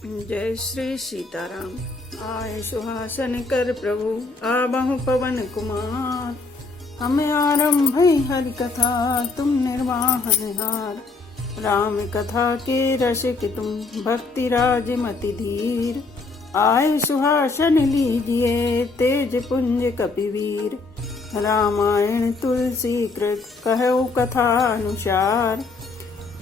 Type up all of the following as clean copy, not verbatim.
जय श्री सीताराम। आए सुहासन कर प्रभु आबहु पवन कुमार। हमें आरंभ हरि कथा तुम निर्वाहन हार। राम कथा के रसिक तुम भक्ति राज मति धीर। आए सुहासन लीजिए तेज पुंज कपिवीर। रामायण तुलसी कृत कहु कथा अनुसार।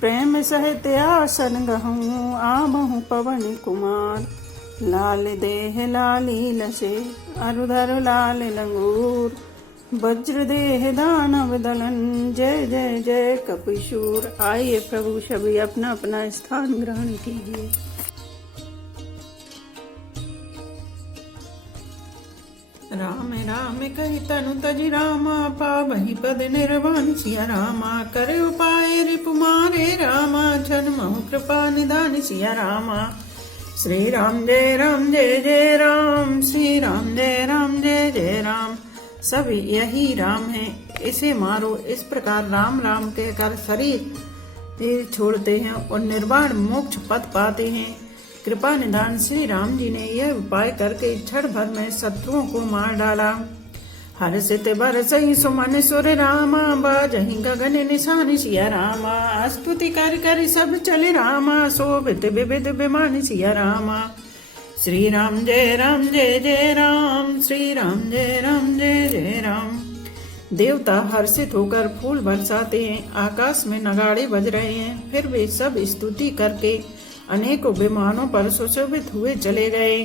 प्रेम सहित आसन गहूँ आबहु पवन कुमार। लाल देह लाली लसे अरुधर लाल लंगूर। वज्र देह दानव दलन जय जय जय कपिशूर। आइए प्रभु सभी अपना अपना स्थान ग्रहण कीजिए। राम राम कहि तनु तजि रामा पावहि पद निर्वाण सिया रामा। करे उपाय रिपु मारे रामा जन्महु कृपा निधान सिया रामा। श्री राम जय जय राम। श्री राम जय जय राम। सब यही राम है, इसे मारो। इस प्रकार राम राम कहकर शरीर छोड़ते हैं और निर्वाण मोक्ष पद पाते हैं। कृपा निधान श्री राम जी ने यह उपाय करके क्षण भर में शत्रुओं को मार डाला। हर्षित बरसई सुमन सुर रामा बाजहि गगन निशान सिया रामा। स्तुति कर कर सब चले रामा शोभित विविध विमान सिया रामा। श्री राम जय जय राम। श्री राम जय जय राम। देवता हर्षित होकर फूल बरसाते हैं, आकाश में नगाड़े बज रहे हैं। फिर वे सब स्तुति करके अनेकों विमानों पर सुशोभित हुए चले गए।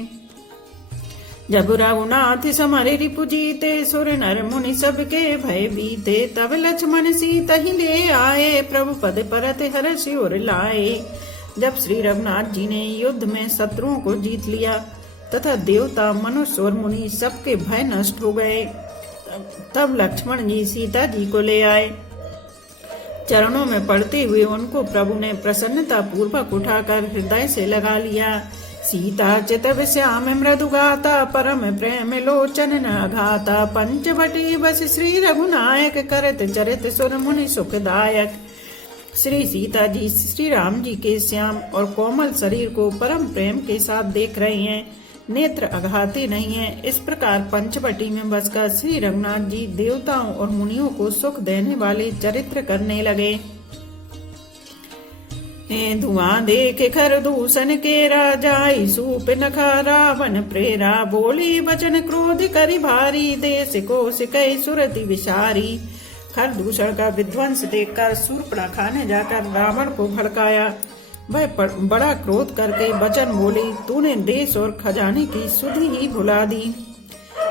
जब रघुनाथ समर रिपु जीते सुर नर मुनि सबके भय बीते। तब लक्ष्मण सीता ही ले आए प्रभु पद परत हर्ष और लाए। जब श्री रघुनाथ जी ने युद्ध में शत्रुओं को जीत लिया तथा देवता मनुष्य और मुनि सबके भय नष्ट हो गए, तब लक्ष्मण जी सीता जी को ले आए। चरणों में पड़ते हुए उनको प्रभु ने प्रसन्नता पूर्वक उठाकर हृदय से लगा लिया। सीता चितव श्याम मृदु गाता परम प्रेम लोचन न घाता। पंचवटी बस श्री रघुनायक करत चरित सुर मुनि सुखदायक। श्री सीता जी श्री राम जी के श्याम और कोमल शरीर को परम प्रेम के साथ देख रहे हैं, नेत्र अघाते नहीं है। इस प्रकार पंचवटी में बसकर श्री रघुनाथ जी देवताओं और मुनियों को सुख देने वाले चरित्र करने लगे। धुआं देख खर दूषण के राजा सूप नखा रावण प्रेरा। बोली वचन क्रोध करी भारी देश को सिकई सुरति विसारी। खर दूषण का विध्वंस देखकर शूर्पणखा ने जाकर रावण को भड़काया। वह बड़ा क्रोध करके वचन बोली, तूने देश और खजाने की सुधि ही भुला दी।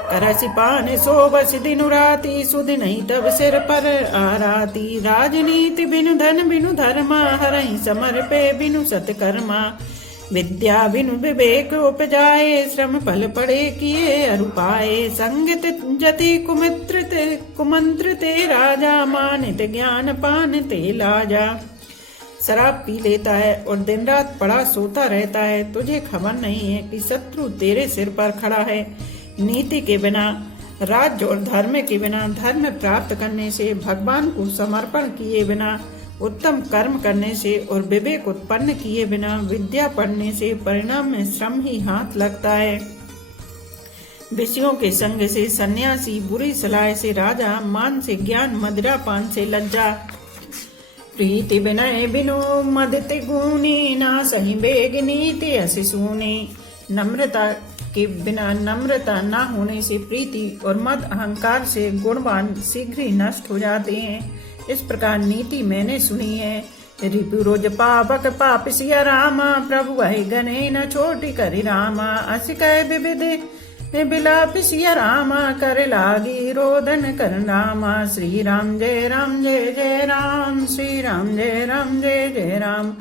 करसी पान सो बस दिन राती सुध नहीं तब सिर पर आराती। राजनीति बिनु धन बिनु धर्मा हरहि समर पे बिनु सतकर्मा। विद्या बिनु विवेक उपजाए श्रम फल पड़े किए अरुपाए। संगत जति कुमंत्र ते राजा मानित ज्ञान पान ते लाजा। शराब पी लेता है और दिन रात पड़ा सोता रहता है। तुझे खबर नहीं है कि शत्रु तेरे सिर पर खड़ा है। नीति के बिना राज्य और धर्म के बिना धर्म प्राप्त करने से, भगवान को समर्पण किए बिना, उत्तम कर्म करने से और विवेक उत्पन्न किए बिना विद्या पढ़ने से परिणाम में श्रम ही हाथ लगता है। विषयों के संग से सन्यासी, बुरी सलाह से राजा, मान से ज्ञान, मदिरा पान से लज्जा। प्रीति विनय बिनु मदति गुणी ना सही बेग नीति ऐसी सुने। नम्रता के बिना नम्रता न होने से प्रीति और मद अहंकार से गुणवान शीघ्र ही नष्ट हो जाते हैं। इस प्रकार नीति मैंने सुनी है। रिपु रोज पापक पाप सिया रामा प्रभु वही गने न छोटी करी रामा। अस कह विविध बिलाप सिया रामा कर लागी रोदन कर रामा। श्री राम जय जय राम। श्री राम जय जय राम।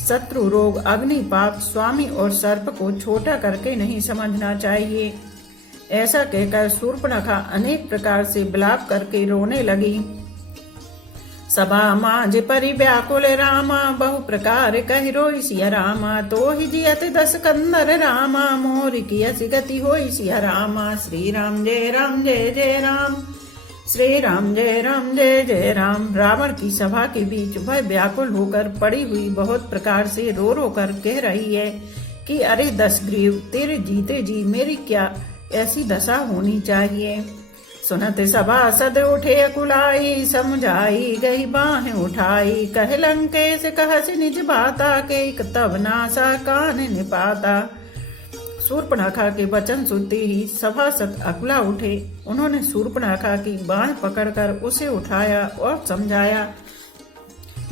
शत्रु रोग अग्नि पाप स्वामी और सर्प को छोटा करके नहीं समझना चाहिए। ऐसा कहकर शूर्पणखा अनेक प्रकार से विलाप करके रोने लगी। सभा माज परि व्याकुल रामा बहु प्रकार कहि रोई सिया रामा। तो ही जियत दस कंदर रामा मोर की अस गति होई सिया रामा। श्री राम जय जय राम। श्री राम जय जय राम। रावण की सभा के बीच वह व्याकुल होकर पड़ी हुई बहुत प्रकार से रो रो कर कह रही है कि अरे दशग्रीव, तेरे जीते जी मेरी क्या ऐसी दशा होनी चाहिए। सुनत सभासद उठे अकुलाई, समझाई गई बाहें उठाई। कह लंकेश कहस निज बाता, के तब नासा कान निपाता। शूर्पणखा के वचन सुनते ही सभासद अकुला उठे। उन्होंने शूर्पणखा की बाह पकड़कर उसे उठाया और समझाया।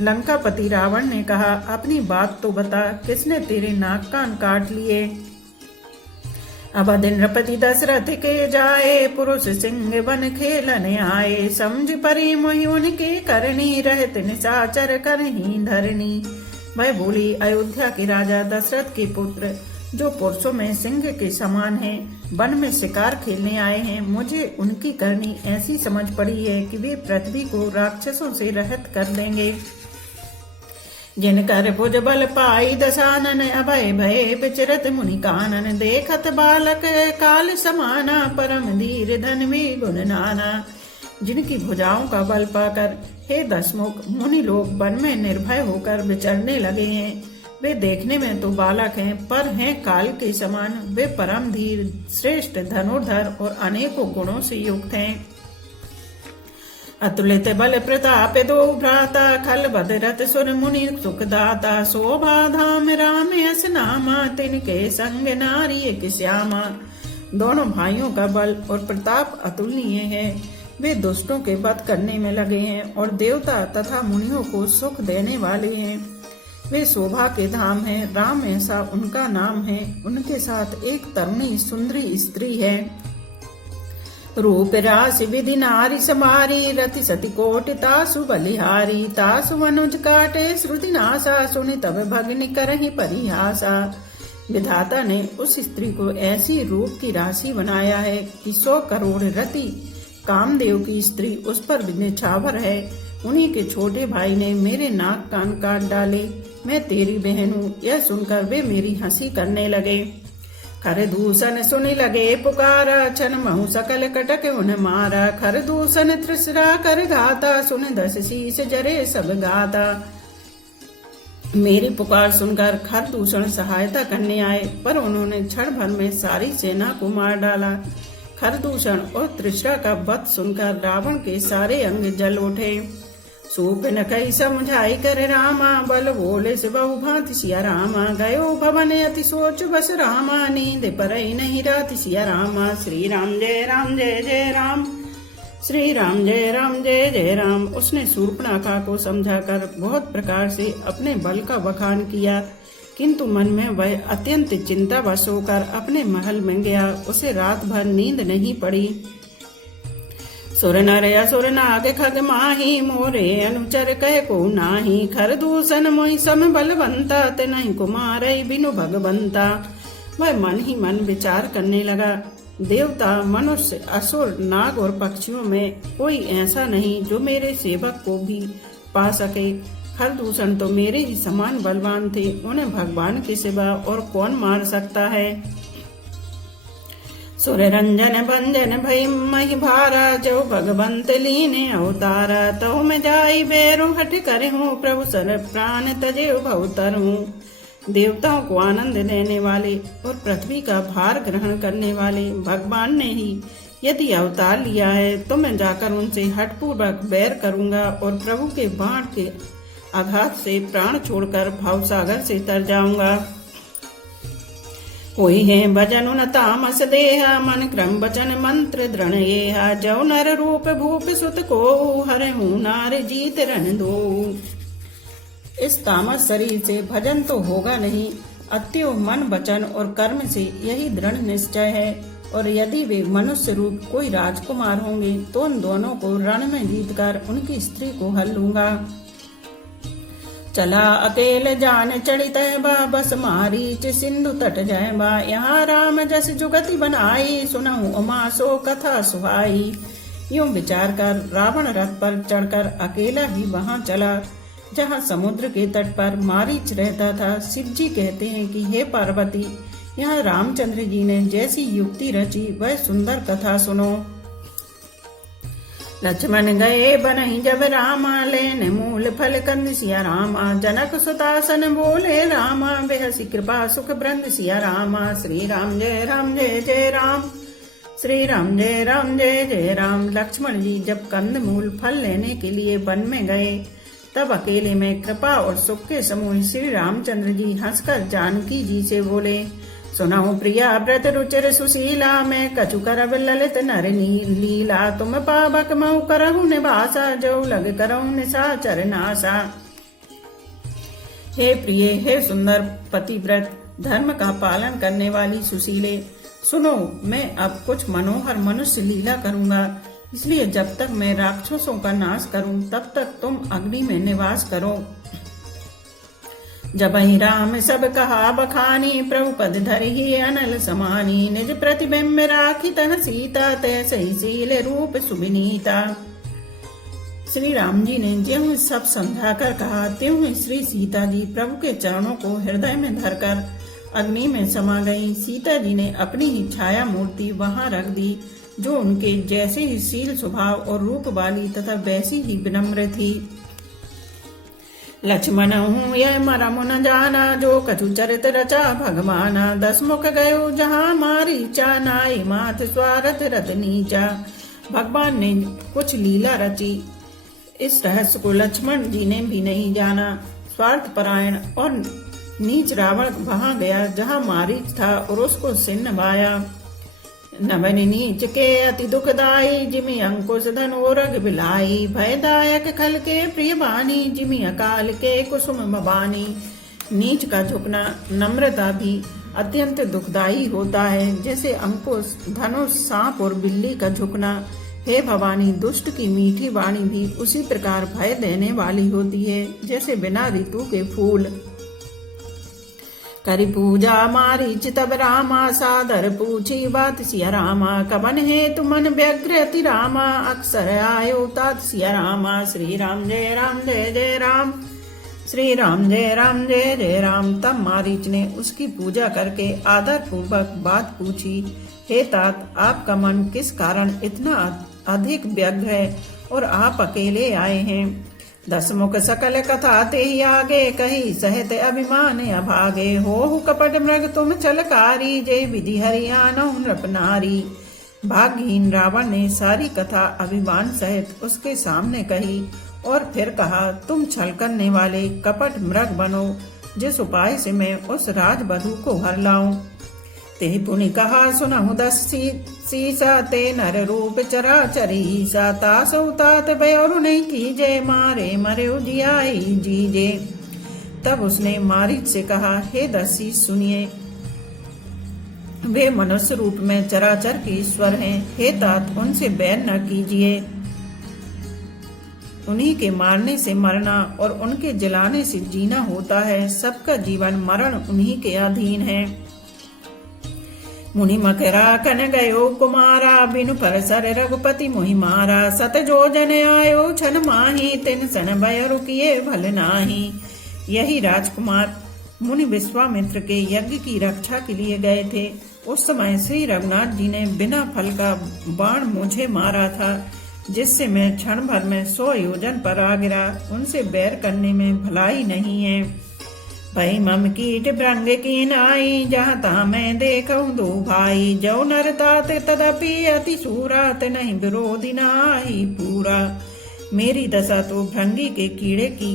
लंकापति रावण ने कहा, अपनी बात तो बता, किसने तेरे नाक कान काट लिए। अवध नृपति दशरथ के जाए, पुरुष सिंह बन खेलन आए। समझ परी मोहि उनके करनी, रहत निशाचर करही धरनी। वह बोली, अयोध्या के राजा दशरथ के पुत्र जो पुरुषों में सिंह के समान हैं, वन में शिकार खेलने आए हैं। मुझे उनकी करनी ऐसी समझ पड़ी है कि वे पृथ्वी को राक्षसों से रहित कर देंगे। जिनकर भुज बल पाई दशानन, अभय भय विचरत मुनि कानन। देखत बालक काल समाना, परम धीर धन में गुण नाना। जिनकी भुजाओं का बल पाकर हे दशमुख मुनि लोग वन में निर्भय होकर विचरने लगे हैं। वे देखने में तो बालक हैं, पर हैं काल के समान। वे परम धीर, श्रेष्ठ धनुर्धर और अनेकों गुणों से युक्त हैं। अतुलित बल प्रताप दो भ्राता, खल बदरत सुर मुनि सुखदाता। शोभा धाम राम यस नामा, तिनके संग नारी एक श्यामा। दोनों भाइयों का बल और प्रताप अतुलनीय है। वे दुष्टों के वध करने में लगे हैं और देवता तथा मुनियों को सुख देने वाले हैं। वे शोभा के धाम हैं, राम ऐसा उनका नाम है। उनके साथ एक तरुणी सुंदरी स्त्री है। रूप राशि विधि नारी समारी, रति सती कोटि तासु बलिहारी। तासु अनुज काटे श्रुति नासा, सुनि तब भगिनी करहि परिहासा। विधाता ने उस स्त्री को ऐसी रूप की राशि बनाया है कि 100 करोड़ रति कामदेव की स्त्री उस पर निछावर है। उन्हीं के छोटे भाई ने मेरे नाक कान काट डाले। मैं तेरी बहन हूँ, यह सुनकर वे मेरी हंसी करने लगे। खरदूषण सुनि लगे पुकारा, छन महु सकल कटक उन मारा। खरदूषण त्रिसरा कर गाता, सुन 10 शीस जरे सब गाता। मेरी पुकार सुनकर खरदूषण सहायता करने आए, पर उन्होंने क्षण भर में सारी सेना को मार डाला। खरदूषण और त्रिसरा का वध सुनकर रावण के सारे अंग जल उठे। सूप न कई समझाई कर रामा, बल बोले से बहु भांति सिया रामा। गयो भवन अति सोच बस रामा, नींद परई नहीं रात सिया रामा। श्री राम जय राम जय जय राम, श्री राम जय राम जय जय राम। उसने शूर्पणखा को समझाकर बहुत प्रकार से अपने बल का बखान किया, किंतु मन में वह अत्यंत चिंतावश होकर अपने महल में गया। उसे रात भर नींद नहीं पड़ी। सुर नर असुर नाग खग माही, मोरे अनुचर कह को नाही। खरदूषण मोहि सम बलवंता, तिनहि कुमारई बिनु भगवंता। वह मन ही मन विचार करने लगा, देवता मनुष्य असुर नाग और पक्षियों में कोई ऐसा नहीं जो मेरे सेवक को भी पा सके। खरदूषण तो मेरे ही समान बलवान थे, उन्हें भगवान के सिवा और कौन मार सकता है। सुर रंजन भंजन भई मही भारा, जो भगवंत लीने अवतारा। तव में जाई बेरु हट करे हूँ, प्रभु सर प्राण तजे भवतर हूँ। देवताओं को आनंद देने वाले और पृथ्वी का भार ग्रहण करने वाले भगवान ने ही यदि अवतार लिया है, तो मैं जाकर उनसे हठपूर्वक बैर करूंगा और प्रभु के बाण के आघात से प्राण छोड़कर भवसागर से तर जाऊंगा। कोई है भजन न तामस देहा, मन क्रम वचन मंत्र दृढ़ येहा। जौ नर रूप भूप सुत को, हरे हूँ नार जीत रण दो। इस तामस शरीर से भजन तो होगा नहीं, अत्यो मन वचन और कर्म से यही दृढ़ निश्चय है। और यदि वे मनुष्य रूप कोई राजकुमार होंगे तो उन दोनों को रण में जीतकर उनकी स्त्री को हल लूंगा। चला अकेले जान चढ़ित बा, बस मारीच सिंधु तट जय बा। यहाँ राम जस जुगति बनाई, सुनहु उमा सो कथा सुहाई। यूं विचार कर रावण रथ पर चढ़कर अकेला ही वहां चला जहाँ समुद्र के तट पर मारीच रहता था। शिव जी कहते हैं कि हे पार्वती, यहाँ रामचंद्र जी ने जैसी युक्ति रची वह सुंदर कथा सुनो। लक्ष्मण गए बनहि जब रामा, लेन मूल फल कंद सिया रामा। जनक सुतासन बोले रामा, बेहसी कृपा सुख ब्रंद सिया रामा। श्री राम जय जय राम, श्री राम जय जय राम। लक्ष्मण जी जब कंद मूल फल लेने के लिए वन में गए, तब अकेले में कृपा और सुख के समूह श्री रामचंद्र जी हंसकर जानकी जी से बोले, सुनाओ प्रिया व्रत रुचिर सुशीला, मैं कछु करब ललित नर लीला। तुम पावक मऊ करहु निवासा, जो लग करहु निशाचर नासा। हे प्रिय, हे सुंदर पतिव्रत, धर्म का पालन करने वाली सुशीले, सुनो, मैं अब कुछ मनोहर मनुष्य लीला करूंगा। इसलिए जब तक मैं राक्षसों का नाश करूं, तब तक तुम अग्नि में निवास करो। जब ही राम सब कहा बखानी, प्रभु पद धरि अनल समानी। निज प्रतिबिंब राखी तह सीता, तैसे ही शील रूप सुविनीता। श्री राम जी ने ज्यों सब समझाकर कहा, त्यों ही श्री सीता जी प्रभु के चरणों को हृदय में धरकर अग्नि में समा गई। सीता जी ने अपनी ही छाया मूर्ति वहां रख दी, जो उनके जैसे ही शील स्वभाव और रूप वाली तथा वैसी ही विनम्र थी। लक्ष्मण हूँ यह मरम न जाना, जो कछु चरित रचा भगवाना। 10 मुख गयो जहाँ मारीचा, नाई माथ स्वारथ रत नीचा। भगवान ने कुछ लीला रची, इस रहस्य को लक्ष्मण जी ने भी नहीं जाना। स्वार्थ परायण और नीच रावण वहां गया जहाँ मारीच था और उसको सिन्न वाया। नभन नीच के अति दुखदाई, जिमि अंकुश धन ओरग बिलाई। भयदायक खल के प्रिय बानी, जिमि अकाल के कुसुम भवानी। नीच का झुकना नम्रता भी अत्यंत दुखदाई होता है, जैसे अंकुश धनुष सांप और बिल्ली का झुकना। हे भवानी, दुष्ट की मीठी वाणी भी उसी प्रकार भय देने वाली होती है, जैसे बिना ऋतु के फूल। करि पूजा मारीच तब रामा, सादर पूछी बात सिया रामा। कवन हे तुमन व्यग्र अति रामा, अक्सर आयो तात सिया रामा। श्री राम जय जय राम, श्री राम जय जय राम। तब मारीच ने उसकी पूजा करके आदर पूर्वक बात पूछी, हे तात, आपका मन किस कारण इतना अधिक व्यग्र है और आप अकेले आए हैं। 10 मुख सकल कथा ते ही आगे, कही सहत अभिमान अभागे। हो कपट मृग तुम चलकारी, जय विधि हरियाणा नृप नारी। भाग्यहीन रावण ने सारी कथा अभिमान सहित उसके सामने कही और फिर कहा, तुम छल करने वाले कपट मृग बनो, जिस उपाय से मैं उस राजवधू को हर लाऊं। ते पुनि कहा सुनहु 10 सीसा, ते नर रूप चराचरी सा। तासौ तात बयोरु नहीं कीजे, मारे मरे उजियाई जीजे। तब उसने मारीच से कहा, हे 10 शीश सुनिए, वे मनुष्य रूप में चराचर के ईश्वर हैं। हे तात, उनसे बैर न कीजिए। उन्हीं के मारने से मरना और उनके जलाने से जीना होता है। सबका जीवन मरण उन्हीं के अधीन है। मुनि मकरा कन गयो कुमारा, बिनु परसर रघुपति मोहि मारा। सत जो जन आयो छन माही, तिन सन भय रुकिए भल नाही। यही राजकुमार मुनि विश्वामित्र के यज्ञ की रक्षा के लिए गए थे। उस समय श्री रघुनाथ जी ने बिना फल का बाण मुझे मारा था, जिससे मैं क्षण भर में 100 योजन पर आ गिरा। उनसे बैर करने में भलाई नहीं है। भई मम कीट भ्रंग की नाई, जहाँ तहाँ मैं देखूं दो भाई। जो नर तात तदपि अति सूरात, नहीं विरोधी नाई पूरा। मेरी दशा तो भृंगी के कीड़े की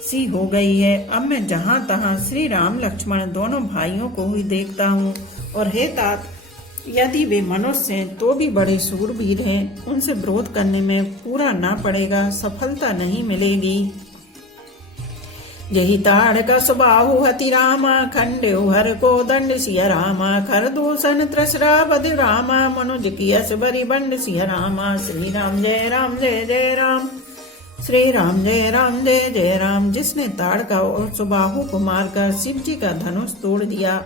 सी हो गई है। अब मैं जहाँ तहाँ श्री राम लक्ष्मण दोनों भाइयों को ही देखता हूँ। और हे तात, यदि वे मनुष्य हैं तो भी बड़े शूरवीर हैं। उनसे विरोध करने में पूरा ना पड़ेगा, सफलता नहीं मिलेगी। जही ताड़ का सुबाहु हति रामा, खंडे हर को दंड सिया रामा। खर दूषण त्रसरा बद रामा, मनुज की अस बरी बंड सिया रामा। श्री राम जय जय राम, श्री राम जय जय राम। जिसने ताड़ का और सुबाहु को मारकर शिव जी का धनुष तोड़ दिया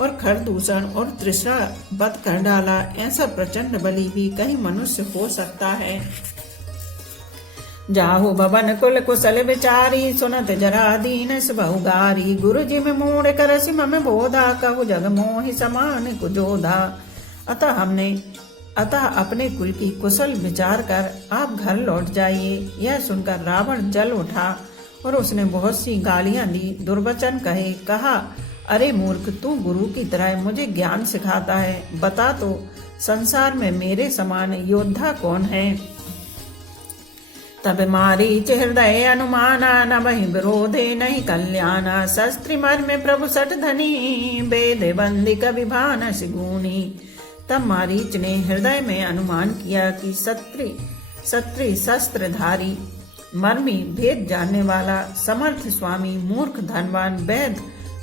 और खरदूषण और त्रिशरा बध कर डाला, ऐसा प्रचंड बली भी कहीं मनुष्य हो सकता है। जाहु भवन कुल कुशल विचारी, सुनत जरा दीन बहुगारी। गुरु जी में मूड करसि मम बोधा, कहु जग मोहि समान कुजोधा। अतः हमने अतः अपने कुल की कुशल विचार कर आप घर लौट जाइए। यह सुनकर रावण जल उठा और उसने बहुत सी गालियां दी, दुर्वचन कहे। कहा, अरे मूर्ख, तू गुरु की तरह मुझे ज्ञान सिखाता है। बता तो, संसार में मेरे समान योद्धा कौन है? तब मारीच हृदय अनुमाना, न वही विरोधे नहीं कल्याणा। शस्त्र मर में प्रभु सठ धनी, वेद बंदी कवि भानस गुनी। तब मारीच ने हृदय में अनुमान किया कि सत्री शस्त्रधारी, मर्मी, भेद जानने वाला, समर्थ स्वामी, मूर्ख, धनवान, वैद,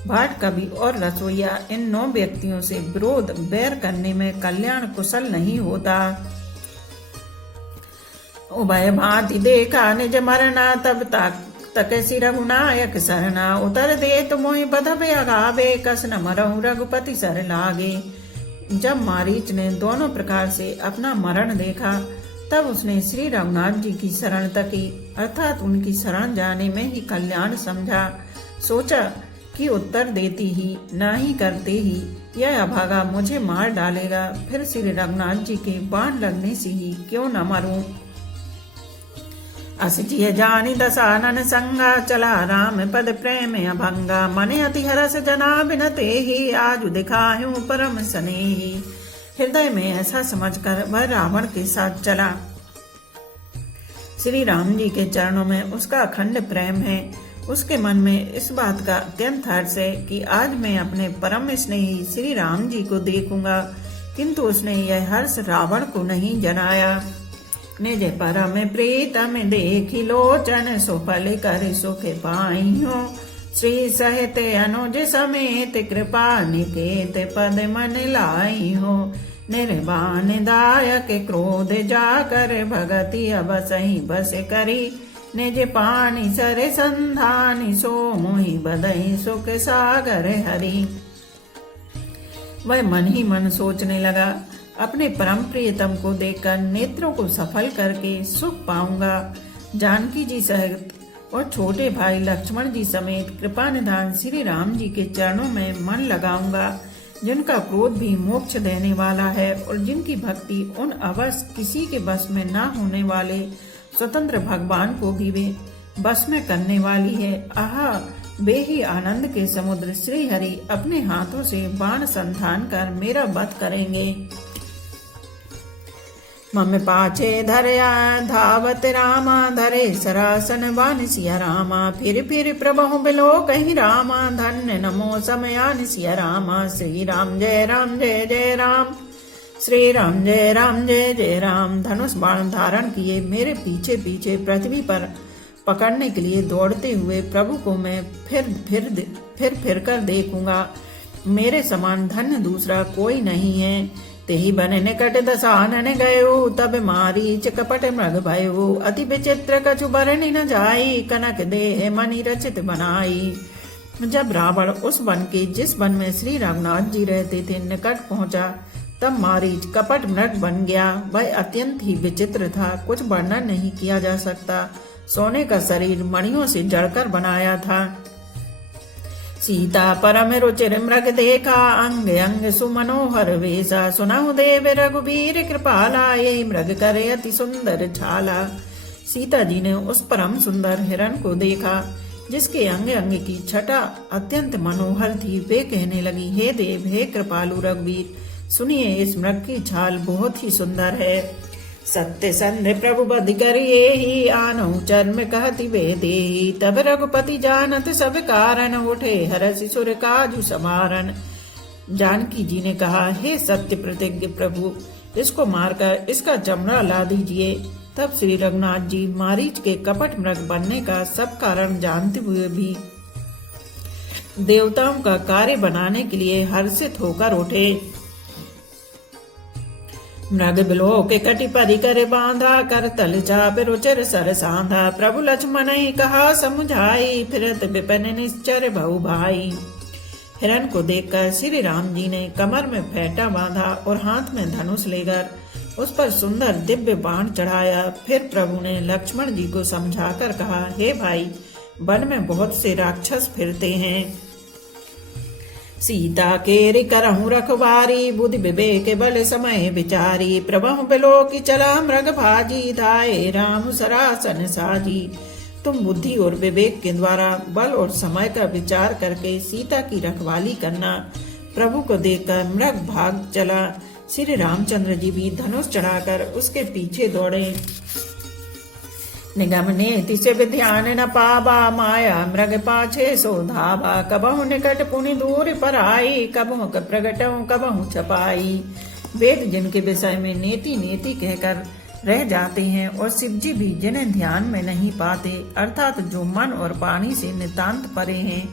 भाट, कवि और रसोईया, इन 9 व्यक्तियों से विरोध बैर करने में कल्याण कुशल नहीं होता। उभय भांति देखा निज मरना, तब तक सि रघुनायक सरना। उतर दे तो मोहि बधबे अगावे, कस न मरहु रघुपति सर लागे। जब मारीच ने दोनों प्रकार से अपना मरण देखा, तब उसने श्री रघुनाथ जी की शरण तकी, अर्थात उनकी शरण जाने में ही कल्याण समझा। सोचा कि उत्तर देती ही ना ही करते ही यह अभागा मुझे मार डालेगा, फिर श्री रघुनाथ जी के बाण लगने से ही क्यों न मरूं। अस जिय जानी दसानन संगा, चला राम पद प्रेम अभंगा। मने अति हरस जना बिनते ही, आजु दिखायूं परम स्नेही। हृदय में ऐसा समझकर वह रावण के साथ चला। श्री राम जी के चरणों में उसका अखंड प्रेम है। उसके मन में इस बात का अत्यंत हर्ष है कि आज मैं अपने परम स्नेही श्री राम जी को देखूंगा, किंतु उसने यह हर्ष रावण को नहीं जनाया। निज परम प्रीतम देखी लोचन, सुफल कर सुख पाइयो। श्री सहित अनुज समेत, कृपा निकेत पद मन लाई हो। निर्वाण दायक क्रोध जाकर, भगति अबसहि बस करी। निज पानी सर संधानी, सो मोहि बदहि सुख सागर हरि। वह मन ही मन सोचने लगा, अपने परम प्रियतम को देखकर नेत्रों को सफल करके सुख पाऊंगा। जानकी जी सहित और छोटे भाई लक्ष्मण जी समेत कृपा निधान श्री राम जी के चरणों में मन लगाऊंगा, जिनका क्रोध भी मोक्ष देने वाला है और जिनकी भक्ति उन अवश्य किसी के बस में न होने वाले स्वतंत्र भगवान को भी वे बस में करने वाली है। आहा, वे ही आनंद के समुद्र श्री हरि अपने हाथों से बाण संधान कर मेरा वध करेंगे। मम पाछे धरया धावत रामा, धरे सरासन बान सिया रामा। फिर प्रभु बिलो कहीं रामा, धन्य नमो समयान सिया रामा। श्री राम जय जय राम, श्री राम जय जय राम। धनुष बाण धारण किए मेरे पीछे पीछे पृथ्वी पर पकड़ने के लिए दौड़ते हुए प्रभु को मैं फिर कर देखूंगा। मेरे समान धन्य दूसरा कोई नहीं है। तेहि बन निकट दसानन गयो, तब मारीच कपट मृग भयो। अति विचित्र कछु बरनि न जाई, कनक देह मणि रचित बनाई। जब रावण उस वन के जिस वन में श्री रघुनाथ जी रहते थे निकट पहुंचा, तब मारीच कपट मृग बन गया। वह अत्यंत ही विचित्र था, कुछ वर्णन नहीं किया जा सकता। सोने का शरीर मणियों से जड़कर बनाया था। सीता परम रुचिर मृग देखा, अंग अंग सुमनोहर वेशा। सुनहु देव रघुबीर कृपाला, यही मृग करे अति सुंदर छाला। सीता जी ने उस परम सुंदर हिरण को देखा, जिसके अंग अंग की छटा अत्यंत मनोहर थी। वे कहने लगी, हे देव, हे कृपालु रघुवीर, सुनिए, इस मृग की छाल बहुत ही सुंदर है। सत्य संध्य प्रभु बधि करिए ही, आनहु चर्म कहति वेदेहि। तब रघुपति जानत सब कारण, उठे हरषि सुर काजु समारन। जानकी जी ने कहा, हे सत्य प्रतिज्ञ प्रभु, इसको मारकर इसका चमड़ा ला दीजिए। तब श्री रघुनाथ जी मारीच के कपट मृग बनने का सब कारण जानते हुए भी देवताओं का कार्य बनाने के लिए हर्षित होकर उठे। मृग बिलो के कटि परि कर बांधा, कर तल चाप रुचिर सर सांधा। प्रभु लक्ष्मण कहा समुझाई, फिरत विपिन निश्चर बहु भाई। हिरण को देखकर श्री राम जी ने कमर में फेंटा बांधा और हाथ में धनुष लेकर उस पर सुंदर दिव्य बाण चढ़ाया। फिर प्रभु ने लक्ष्मण जी को समझाकर कहा, हे भाई, वन में बहुत से राक्षस फिरते हैं, सीता केरि करहु रखवारी बुद्धि विवेक बल समय विचारी प्रभु बिलोकी चला मृग भाजी धाये राम सरासन साजी। तुम बुद्धि और विवेक के द्वारा बल और समय का विचार करके सीता की रखवाली करना। प्रभु को देखकर मृग भाग चला। श्री रामचंद्र जी भी धनुष चढ़ाकर उसके पीछे दौड़े। निगम नेति से ध्यान न पावा माया मृग पाछे सो धावा। कबहु निकट पुनि दूर पर आई कबहु प्रगटऊ कबहु छपाई। वेद जिनके विषय में नेति नेति कहकर रह जाते हैं और शिव जी भी जिन्हें ध्यान में नहीं पाते, अर्थात जो मन और वाणी से नितांत परे हैं,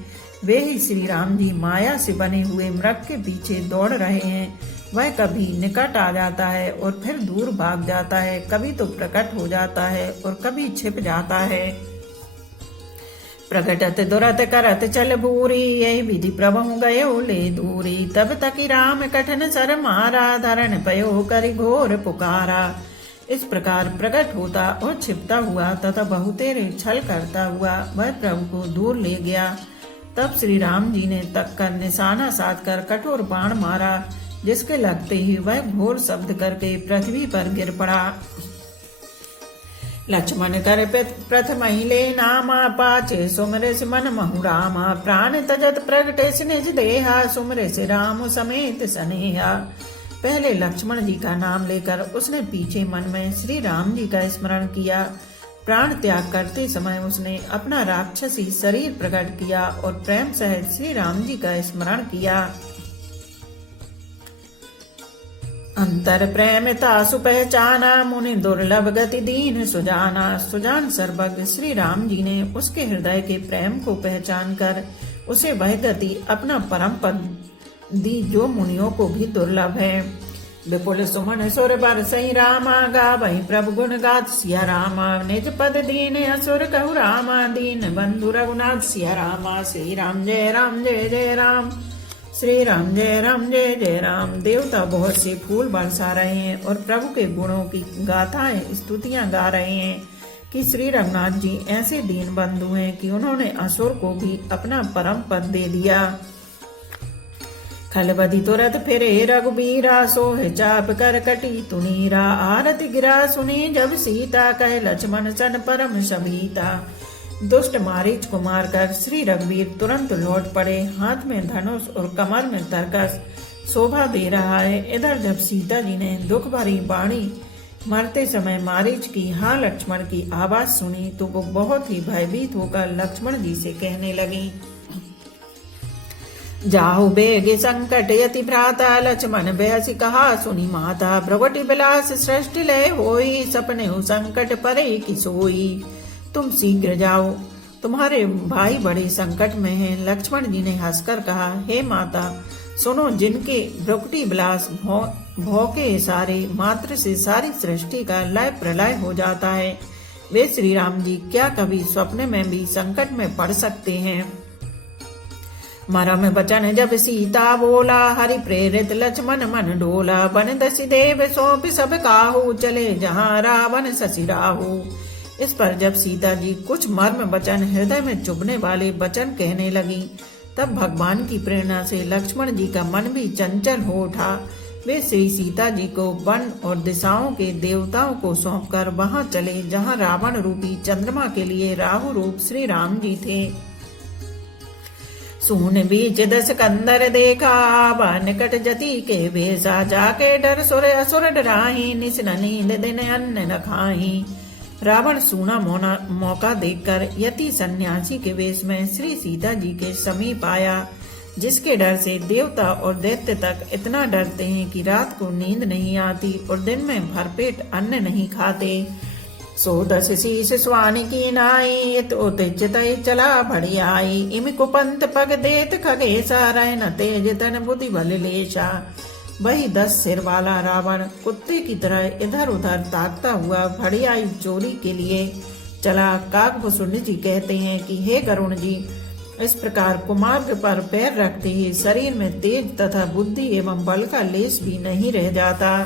वे ही श्री राम जी माया से बने हुए मृग के पीछे दौड़ रहे हैं। वह कभी निकट आ जाता है और फिर दूर भाग जाता है, कभी तो प्रकट हो जाता है और कभी छिप जाता है। प्रकटत दुरत करत चल भूरी यही विधि प्रभु गयो ले दूरी। तब तक राम कठिन सर मारा धरण पयो करि घोर पुकारा। इस प्रकार प्रकट होता और छिपता हुआ तथा बहुतेरे छल करता हुआ वह प्रभु को दूर ले गया। तब श्री राम जी ने तक कर निशाना साध कर कठोर बाण मारा, जिसके लगते ही वह घोर शब्द करके पृथ्वी पर गिर पड़ा। लक्ष्मण कर प्रथम ले नामा पाचे सुमरे मन महु रामा। प्राण तजत प्रगटे निज देहा सुमरे से राम समेत सनेहा। पहले लक्ष्मण जी का नाम लेकर उसने पीछे मन में श्री राम जी का स्मरण किया। प्राण त्याग करते समय उसने अपना राक्षसी शरीर प्रकट किया और प्रेम सहित श्री राम जी का स्मरण किया। अंतर प्रेमता सुपहचाना मुनि दुर्लभ गति दीन सुजाना। सुजान सर्वज्ञ श्री राम जी ने उसके हृदय के प्रेम को पहचान कर उसे वह गति अपना परम पद दी जो मुनियों को भी दुर्लभ है। विपुल सुमन सुर बर सही रामा गावहि प्रभु गुण गाथ सिया रामा। निज पद दीन असुर कहु रामा दीन बंधु रघुनाथ सिया रामा। श्री राम जय राम जय जय राम। श्री राम जय राम जय जय राम। देवता बहुत से फूल बरसा रहे हैं और प्रभु के गुणों की गाथाएं स्तुतियां गा रहे हैं कि श्री रघुनाथ जी ऐसे दीन बंधु हैं कि उन्होंने असुर को भी अपना परम पद दे दिया। खलबदी तुरत फिरे रघुबीरा सोहे चाप कर कटी तुनीरा। आरती गिरा सुनी जब सीता कहे लक्ष्मण सन परम शबीता। दुष्ट मारीच को मारकर श्री रघुवीर तुरंत लौट पड़े। हाथ में धनुष और कमर में तरकस शोभा दे रहा है। इधर जब सीता जी ने दुख भरी वाणी मरते समय मारीच की हाँ लक्ष्मण की आवाज सुनी तो वो बहुत ही भयभीत होकर लक्ष्मण जी से कहने लगी, जाहु बेगे संकट यति भ्राता। लक्ष्मण बेहसी कहा सुनी माता। भ्रवटी बिलास सृष्टि लय होई सपने हो संकट परे की सोई। तुम शीघ्र जाओ, तुम्हारे भाई बड़े संकट में हैं। लक्ष्मण जी ने हंसकर कहा, हे माता सुनो, जिनके भ्रकुटी विलास भौके सारे मात्र से सारी सृष्टि का लय प्रलय हो जाता है, वे श्री राम जी क्या कभी स्वप्न में भी संकट में पड़ सकते हैं। मरम बचन जब सीता बोला हरि प्रेरित लक्ष्मण मन डोला। बन दसी देव सौंप सब काहू चले जहाँ रावण शशि राहू। इस पर जब सीता जी कुछ मर्म वचन हृदय में चुभने वाले वचन कहने लगी, तब भगवान की प्रेरणा से लक्ष्मण जी का मन भी चंचल हो उठा। वे श्री सीता जी को वन और दिशाओं के देवताओं को सौंपकर वहां चले जहां रावण रूपी चंद्रमा के लिए राहु रूप श्री राम जी थे। सून बीच दस कंदर देखा निकट जति के वेशा। जाके डर सुर असुर डराही निस न नींद दिन अन्न न खाही। रावण सूना मौका देखकर यति सन्यासी के वेश में श्री सीता जी के समीप आया, जिसके डर से देवता और दैत्य तक इतना डरते हैं कि रात को नींद नहीं आती और दिन में भरपेट अन्न नहीं खाते। सो दस शीश स्वानी की नाई तो चितई चला बड़ी आई। इम कुपंत पग देत खगेसा रह न तेज तन बुद्धि बल लेशा। वही 10 सिर वाला रावण कुत्ते की तरह इधर उधर ताकता हुआ भड़ियाई चोरी के लिए चला। काकभूषुंड जी कहते हैं कि हे गरुण जी, इस प्रकार कुमार्ग पर पैर रखते ही शरीर में तेज तथा बुद्धि एवं बल का लेश भी नहीं रह जाता।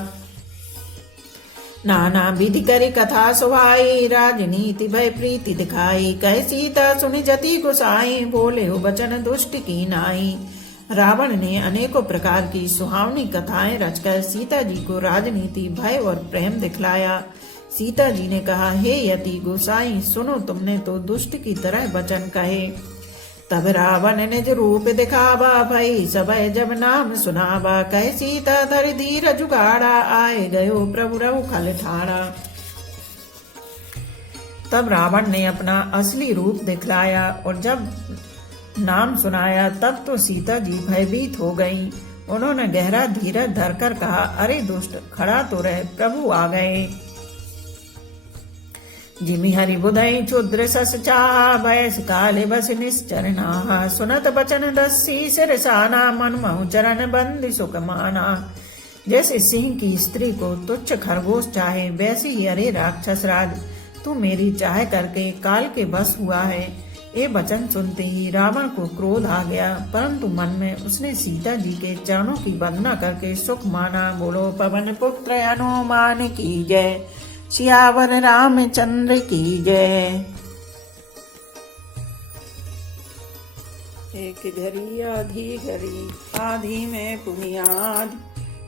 नाना विधि करी कथा सुहाई राजनीति भय प्रीति दिखाई। कह सीता सुनि जति गुसाई बोले हो बचन दुष्ट की नाई। रावण ने अनेकों प्रकार की सुहावनी कथाएं रचकर सीता जी को राजनीति, भय और प्रेम दिखलाया। सीता जी ने कहा, हे यति गोसाई, सुनो, तुमने तो दुष्ट की तरह वचन कहे। तब रावण निज रूप दिखावा, भई सबय जब नाम सुनावा। कह सीता धरि धीर जुगाड़ा, आए गयो प्रभु रघु खल ठाड़ा। तब रावण ने अपना असली रूप दिखलाया और जब नाम सुनाया तब तो सीता जी भयभीत हो गईं। उन्होंने गहरा धीरज धरकर कहा, अरे दुष्ट, खड़ा तो रह, प्रभु आ गए। जिमि हरि बुधई क्षुद्र सस चाहा, भयस काले बस निश्चर नाहा। सुनत बचन दस्सी सिरसाना, मन महु चरण बंदी सुख माना। जैसे सिंह की स्त्री को तुच्छ खरगोश चाहे, वैसे ही अरे राक्षस राज, तू मेरी चाह करके काल के बस हुआ है। ये वचन सुनते ही रावण को क्रोध आ गया, परंतु मन में उसने सीता जी के चरणों की वंदना करके सुख माना। बोलो पवन पुत्र हनुमान की जय, सियावर रामचंद्र की जय। एक घड़ी आधी घड़ी, आधी में पुनियाद,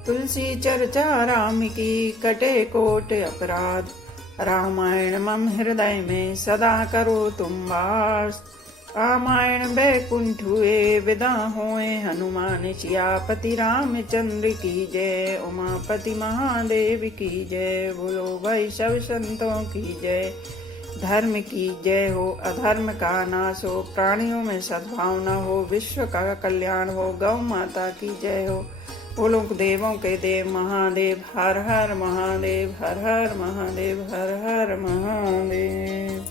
तुलसी चर्चा राम की, कटे कोट अपराध। रामायण मम हृदय में सदा करो तुम वास। रामायण बैकुंठ हुए, विदा होए हनुमान। सियापति रामचंद्र की जय, उमापति महादेव की जय। बोलो भाई सब संतों की जय। धर्म की जय हो, अधर्म का नाश हो, प्राणियों में सद्भावना हो, विश्व का कल्याण हो, गौ माता की जय हो। बोलो देवों के देव महादेव, हर हर महादेव, हर हर महादेव, हर हर महादेव।